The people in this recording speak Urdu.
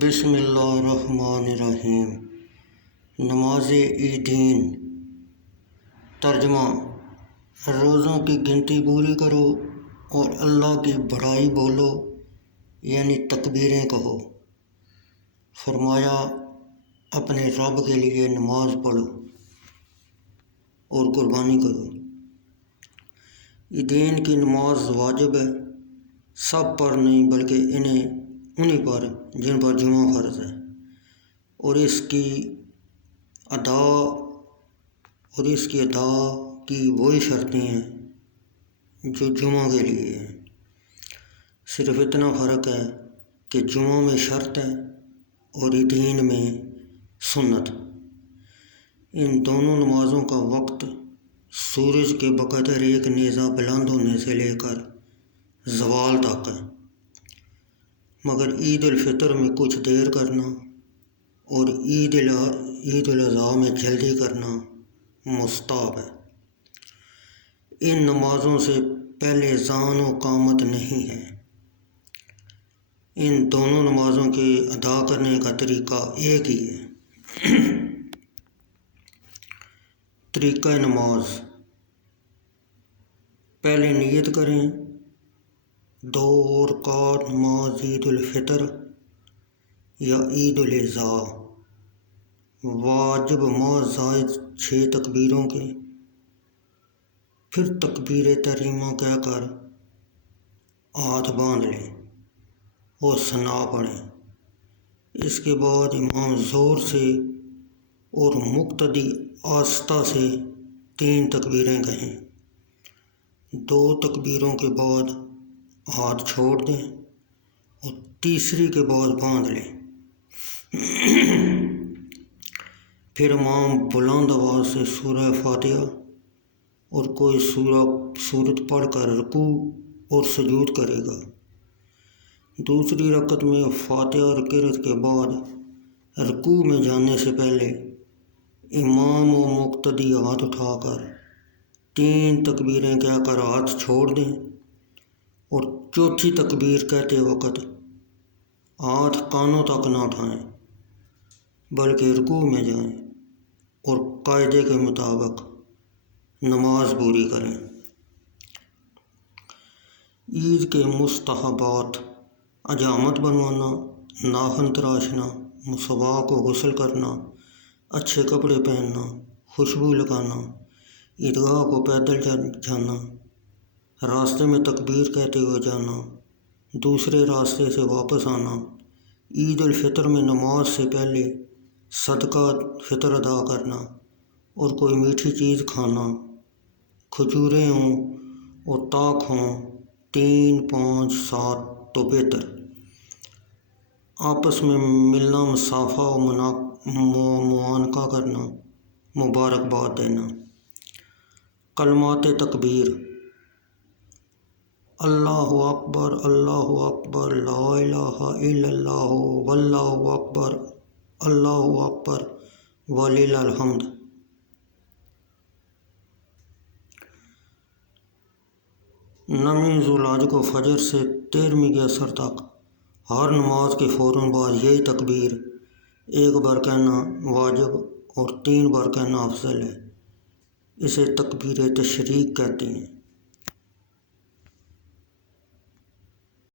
بسم اللہ الرحمن الرحیم۔ نماز عیدین۔ ترجمہ: روزوں کی گنتی پوری کرو اور اللہ کی بڑائی بولو، یعنی تکبیریں کہو۔ فرمایا، اپنے رب کے لیے نماز پڑھو اور قربانی کرو۔ عیدین کی نماز واجب ہے، سب پر نہیں بلکہ انہی پر جن پر جمعہ فرض ہے، اور اس کی ادا کی وہی شرطیں ہیں جو جمعہ کے لیے ہیں۔ صرف اتنا فرق ہے کہ جمعہ میں شرط ہے اور عیدین میں سنت۔ ان دونوں نمازوں کا وقت سورج کے بقدر ایک نیزہ بلند ہونے سے لے کر زوال تک ہے، مگر عید الفطر میں کچھ دیر کرنا اور عید الاضحیٰ میں جلدی کرنا مستحب ہے۔ ان نمازوں سے پہلے اذان و اقامت نہیں ہے۔ ان دونوں نمازوں کے ادا کرنے کا طریقہ ایک ہی ہے۔ طریقہ نماز: پہلے نیت کریں، 2 رکعت نماز عید الفطر یا عید الاضحیٰ، واجب ما زائد 6 تکبیروں کے، پھر تکبیر تحریمہ کہہ کر ہاتھ باندھ لیں اور ثنا پڑھیں۔ اس کے بعد امام زور سے اور مقتدی آہستہ سے 3 تکبیریں کہیں۔ 2 تکبیروں کے بعد ہاتھ چھوڑ دیں اور تیسری کے بعد باندھ لیں۔ پھر امام بلند آواز سے سورہ فاتحہ اور کوئی سورت پڑھ کر رکوع اور سجود کرے گا۔ دوسری رکعت میں فاتحہ اور قرأت کے بعد رکوع میں جانے سے پہلے امام و مقتدی ہاتھ اٹھا کر 3 تکبیریں کہہ کر ہاتھ چھوڑ دیں اور چوتھی تکبیر کہتے وقت ہاتھ کانوں تک نہ اٹھائیں بلکہ رکوع میں جائیں اور قاعدے کے مطابق نماز پوری کریں۔ عید کے مستحبات: حجامت بنوانا، ناخن تراشنا، مصباح کو غسل کرنا، اچھے کپڑے پہننا، خوشبو لگانا، عیدگاہ کو پیدل جانا، راستے میں تکبیر کہتے ہوئے جانا، دوسرے راستے سے واپس آنا، عید الفطر میں نماز سے پہلے صدقہ فطر ادا کرنا اور کوئی میٹھی چیز کھانا، کھجوریں ہوں اور تاک ہوں 3، 5، 7 تو بہتر، آپس میں ملنا، مصافحہ و معانقہ کرنا، مبارکباد دینا۔ کلمات تکبیر: اللہ اکبر، اللہ اکبر، لا الہ الا اللہ، واللہ اکبر، اللہ اکبر، وللہ الحمد۔ نویں ذو الحجہ کو فجر سے 13ویں کے عصر تک ہر نماز کے فوراً بعد یہی تکبیر 1 بار کہنا واجب اور 3 بار کہنا افضل ہے۔ اسے تکبیر تشریق کہتے ہیں۔